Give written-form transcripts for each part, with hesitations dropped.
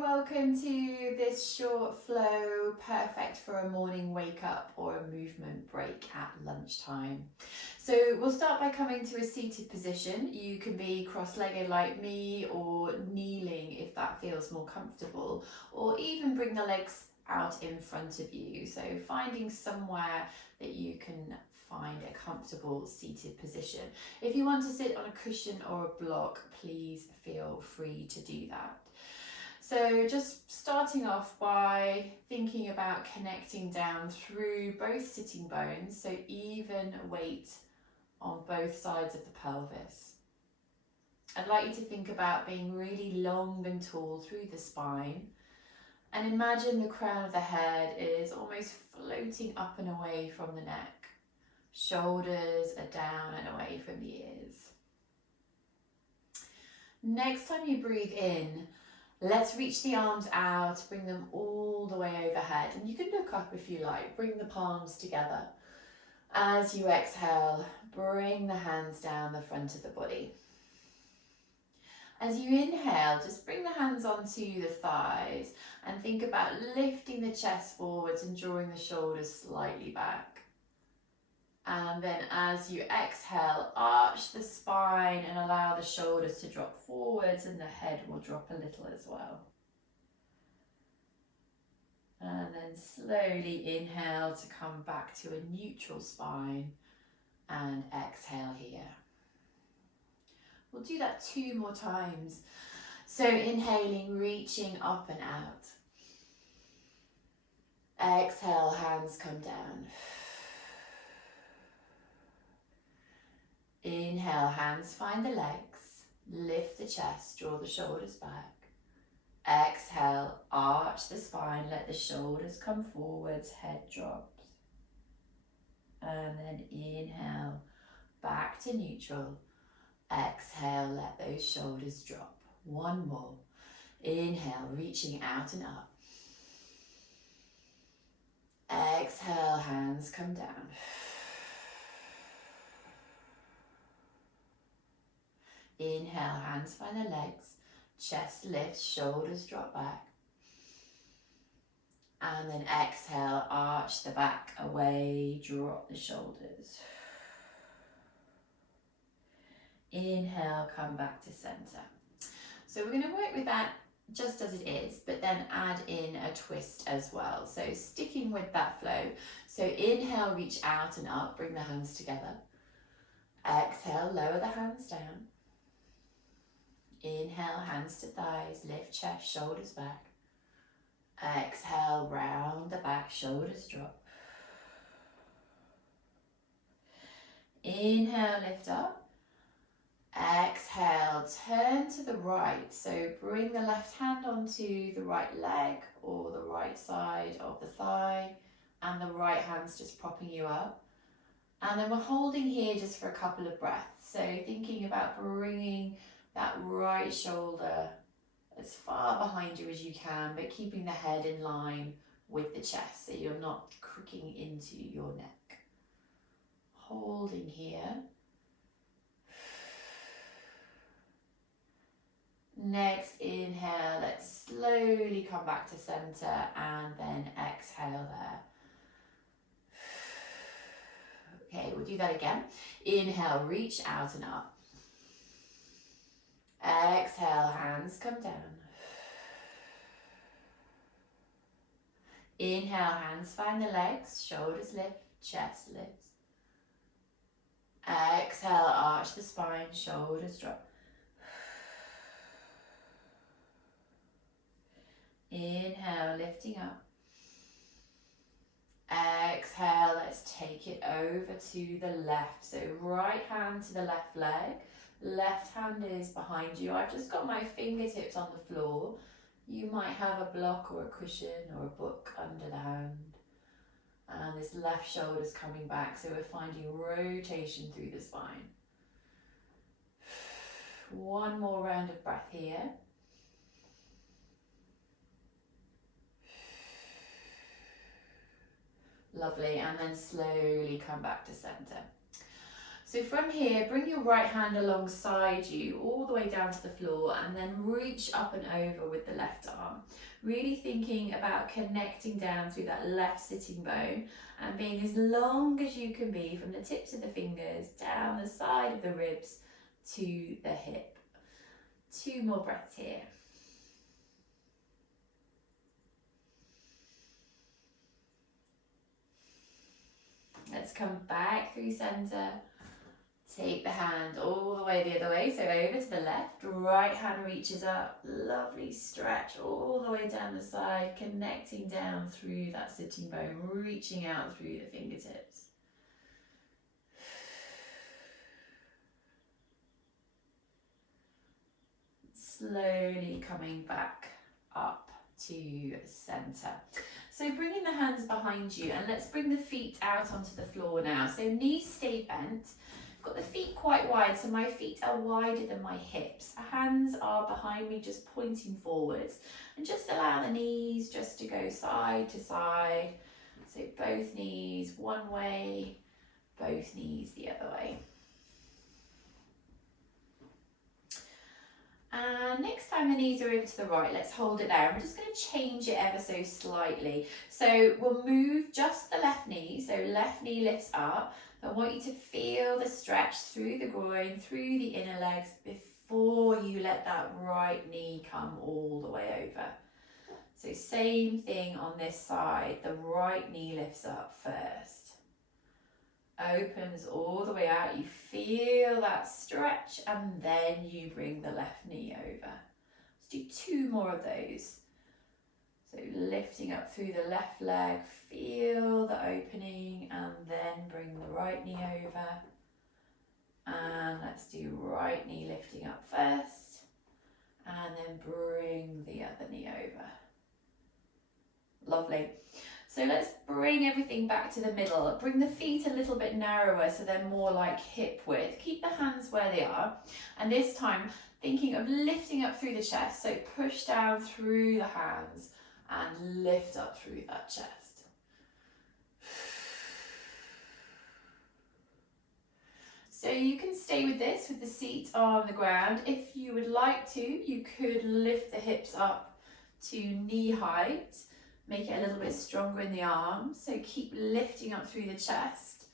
welcome to this short flow, perfect for a morning wake up or a movement break at lunchtime. So we'll start by coming to a seated position. You can be cross-legged like me or kneeling if that feels more comfortable, or even bring the legs out in front of you. So finding somewhere that you can find a comfortable seated position. If you want to sit on a cushion or a block, please feel free to do that. So just starting off by thinking about connecting down through both sitting bones, so even weight on both sides of the pelvis. I'd like you to think about being really long and tall through the spine, and imagine the crown of the head is almost floating up and away from the neck. Shoulders are down and away from the ears. Next time you breathe in, let's reach the arms out, bring them all the way overhead. And you can look up if you like, bring the palms together. As you exhale, bring the hands down the front of the body. As you inhale, just bring the hands onto the thighs and think about lifting the chest forwards and drawing the shoulders slightly back. And then as you exhale, arch the spine and allow the shoulders to drop forwards, and the head will drop a little as well. And then slowly inhale to come back to a neutral spine, and exhale here. We'll do that 2 more times. So inhaling, reaching up and out. Exhale, hands come down. Inhale, hands find the legs, lift the chest, draw the shoulders back. Exhale, arch the spine, let the shoulders come forwards, head drops. And then inhale, back to neutral. Exhale, let those shoulders drop. 1 more. Inhale, reaching out and up. Exhale, hands come down. Inhale, hands find the legs, chest lifts, shoulders drop back. And then exhale, arch the back away, drop the shoulders. Inhale, come back to center. So we're going to work with that just as it is, but then add in a twist as well. So sticking with that flow. So inhale, reach out and up, bring the hands together. Exhale, lower the hands down. Inhale, hands to thighs, lift chest, shoulders back. Exhale, round the back, shoulders drop. Inhale, lift up. Exhale, turn to the right. So bring the left hand onto the right leg or the right side of the thigh, and the right hand's just propping you up. And then we're holding here just for a couple of breaths. So thinking about bringing that right shoulder as far behind you as you can, but keeping the head in line with the chest so you're not crooking into your neck. Holding here. Next inhale, let's slowly come back to center, and then exhale there. Okay, we'll do that again. Inhale, reach out and up. Exhale, hands come down. Inhale, hands find the legs, shoulders lift, chest lifts. Exhale, arch the spine, shoulders drop. Inhale, lifting up. Exhale, let's take it over to the left. So right hand to the left leg. Left hand is behind you. I've just got my fingertips on the floor. You might have a block or a cushion or a book under the hand. And this left shoulder's coming back, so we're finding rotation through the spine. 1 more round of breath here. Lovely, and then slowly come back to center. So So from here, bring your right hand alongside you all the way down to the floor, and then reach up and over with the left arm. Really thinking about connecting down through that left sitting bone and being as long as you can be from the tips of the fingers down the side of the ribs to the hip. 2 more breaths here. Let's come back through center. Take the hand all the way the other way, so over to the left. Right hand reaches up, lovely stretch all the way down the side, connecting down through that sitting bone, reaching out through the fingertips. Slowly coming back up to center. So bringing the hands behind you, and let's bring the feet out onto the floor now. So knees stay bent. Got the feet quite wide, so my feet are wider than my hips. Hands are behind me, just pointing forwards, and just allow the knees just to go side to side. So both knees one way, both knees the other way. And next time the knees are over to the right, let's hold it there. I'm just going to change it ever so slightly. So we'll move just the left knee, so left knee lifts up. I want you to feel the stretch through the groin, through the inner legs before you let that right knee come all the way over. So same thing on this side, the right knee lifts up first. Opens all the way out, you feel that stretch, and then you bring the left knee over. Let's do 2 more of those. So lifting up through the left leg, feel the opening, and then bring the right knee over. And let's do right knee lifting up first, and then bring the other knee over. Lovely. So let's bring everything back to the middle. Bring the feet a little bit narrower so they're more like hip width. Keep the hands where they are. And this time, thinking of lifting up through the chest. So push down through the hands and lift up through that chest. So you can stay with this with the seat on the ground. If you would like to, you could lift the hips up to knee height. Make it a little bit stronger in the arms. So keep lifting up through the chest.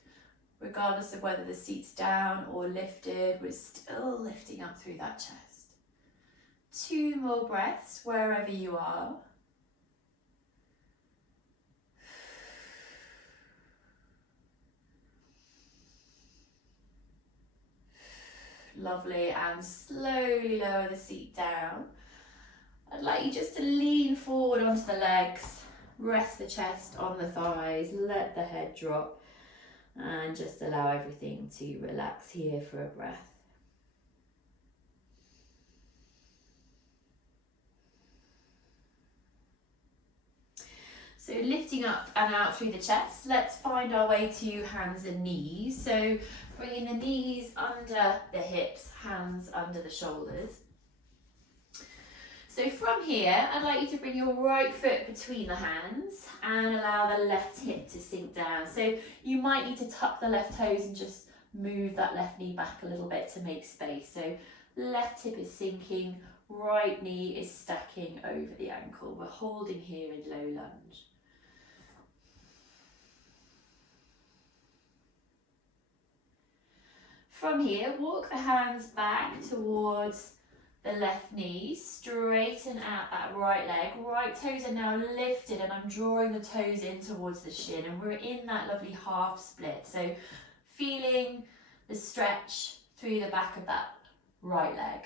Regardless of whether the seat's down or lifted, we're still lifting up through that chest. 2 more breaths wherever you are. Lovely, and slowly lower the seat down. I'd like you just to lean forward onto the legs, rest the chest on the thighs, let the head drop, and just allow everything to relax here for a breath. So lifting up and out through the chest, let's find our way to hands and knees. So bringing the knees under the hips, hands under the shoulders. So from here, I'd like you to bring your right foot between the hands and allow the left hip to sink down. So you might need to tuck the left toes and just move that left knee back a little bit to make space. So left hip is sinking, right knee is stacking over the ankle. We're holding here in low lunge. From here, walk the hands back towards the left knee, straighten out that right leg. Right toes are now lifted and I'm drawing the toes in towards the shin, and we're in that lovely half split. So feeling the stretch through the back of that right leg.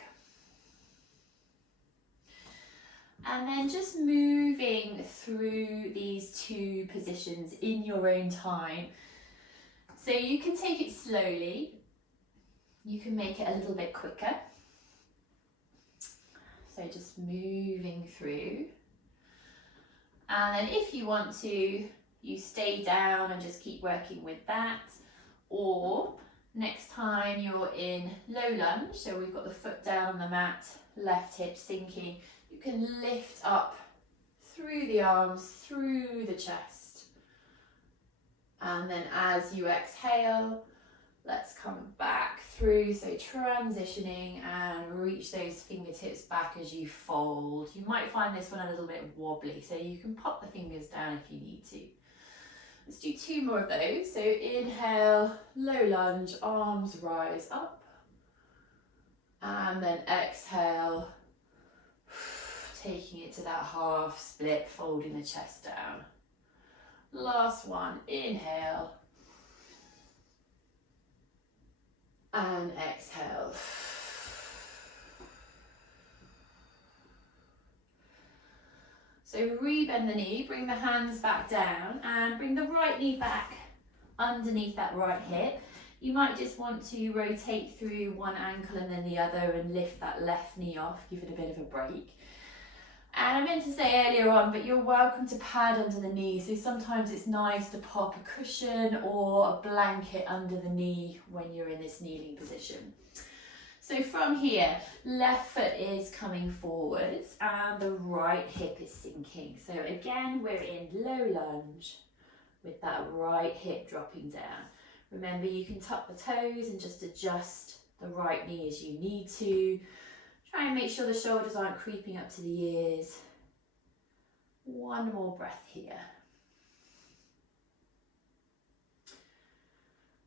And then just moving through these 2 positions in your own time. So you can take it slowly. You can make it a little bit quicker. So just moving through. And then if you want to, you stay down and just keep working with that. Or next time you're in low lunge, so we've got the foot down on the mat, left hip sinking, you can lift up through the arms, through the chest. And then as you exhale, Let's come back through, so transitioning and reach those fingertips back as you fold. You might find this one a little bit wobbly, so you can pop the fingers down if you need to. Let's do 2 more of those. So inhale, low lunge, arms rise up. And then exhale, taking it to that half split, folding the chest down. Last one, inhale. And exhale. So re-bend the knee, bring the hands back down and bring the right knee back underneath that right hip. You might just want to rotate through one ankle and then the other and lift that left knee off, give it a bit of a break. And I meant to say earlier on, but you're welcome to pad under the knee. So sometimes it's nice to pop a cushion or a blanket under the knee when you're in this kneeling position. So from here, left foot is coming forwards and the right hip is sinking. So again, we're in low lunge with that right hip dropping down. Remember, you can tuck the toes and just adjust the right knee as you need to. Try and make sure the shoulders aren't creeping up to the ears. One more breath here.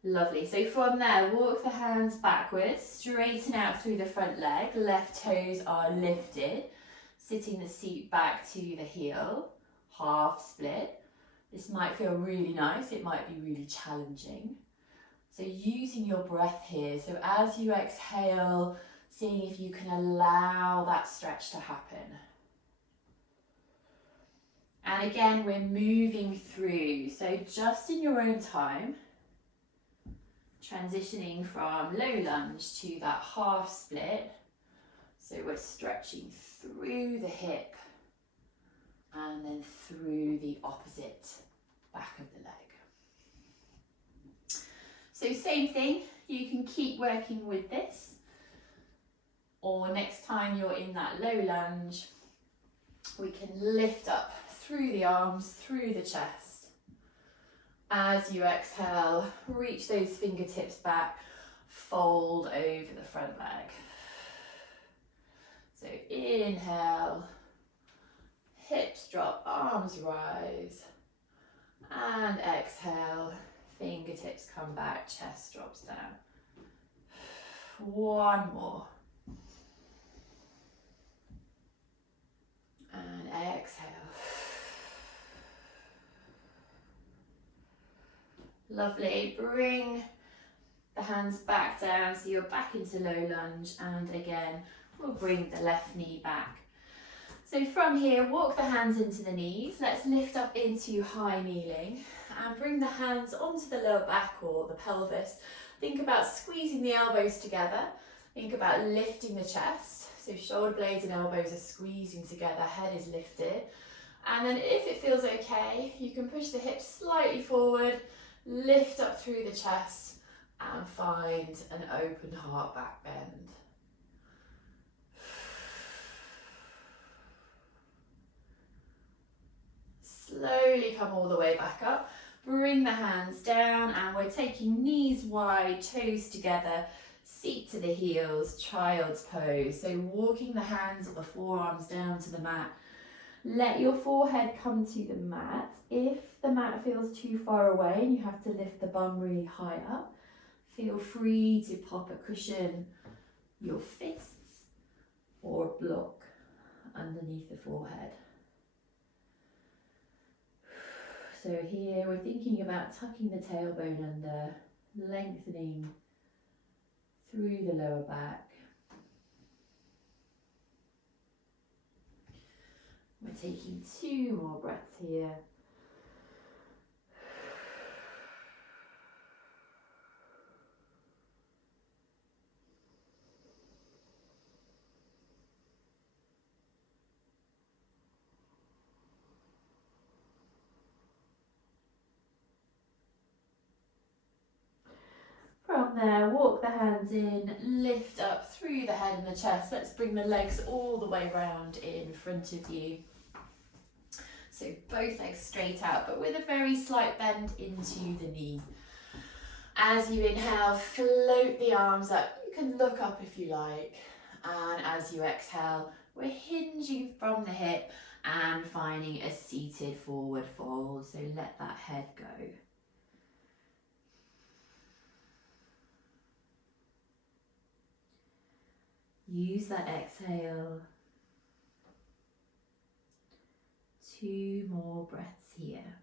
Lovely. So from there, walk the hands backwards, straighten out through the front leg. Left toes are lifted, sitting the seat back to the heel, half split. This might feel really nice. It might be really challenging. So using your breath here. So as you exhale, seeing if you can allow that stretch to happen. And again, we're moving through. So just in your own time, transitioning from low lunge to that half split. So we're stretching through the hip and then through the opposite back of the leg. So same thing, you can keep working with this. Or next time you're in that low lunge, we can lift up through the arms, through the chest. As you exhale, reach those fingertips back, fold over the front leg. So inhale, hips drop, arms rise. And exhale, fingertips come back, chest drops down. One more. And exhale. Lovely. Bring the hands back down so you're back into low lunge, and again we'll bring the left knee back. So from here, walk the hands into the knees. Let's lift up into high kneeling and bring the hands onto the lower back or the pelvis. Think about squeezing the elbows together. Think about lifting the chest. So shoulder blades and elbows are squeezing together, head is lifted. And then if it feels okay, you can push the hips slightly forward, lift up through the chest and find an open heart back bend. Slowly come all the way back up. Bring the hands down and we're taking knees wide, toes together, seat to the heels, child's pose. So walking the hands or the forearms down to the mat. Let your forehead come to the mat. If the mat feels too far away and you have to lift the bum really high up, feel free to pop a cushion, your fists, or a block underneath the forehead. So here we're thinking about tucking the tailbone under, lengthening through the lower back. We're taking 2 more breaths here. From there, walk the hands in, lift up through the head and the chest. Let's bring the legs all the way round in front of you. So both legs straight out, but with a very slight bend into the knee. As you inhale, float the arms up. You can look up if you like. And as you exhale, we're hinging from the hip and finding a seated forward fold. So let that head go. Use that exhale. 2 more breaths here.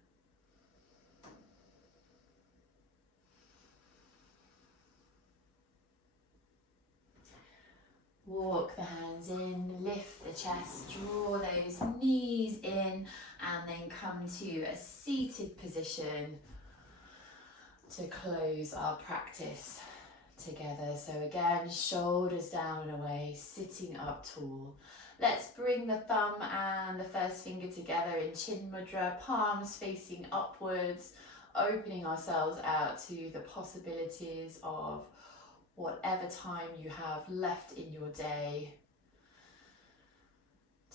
Walk the hands in, lift the chest, draw those knees in, and then come to a seated position to close our practice together. So again, shoulders down and away, sitting up tall. Let's bring the thumb and the first finger together in chin mudra, palms facing upwards, opening ourselves out to the possibilities of whatever time you have left in your day.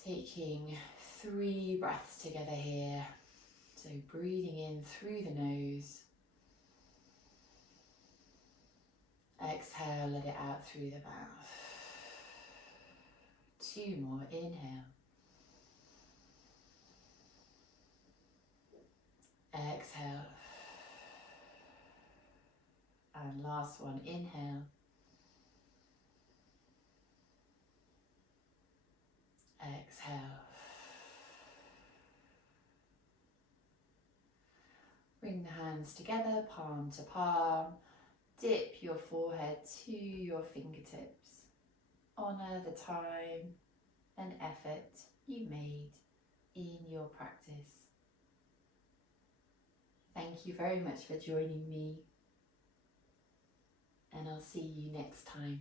Taking 3 breaths together here. So breathing in through the nose. Exhale, let it out through the mouth. 2 more, inhale. Exhale. And last one, inhale. Exhale. Bring the hands together, palm to palm. Dip your forehead to your fingertips. Honour the time and effort you made in your practice. Thank you very much for joining me, and I'll see you next time.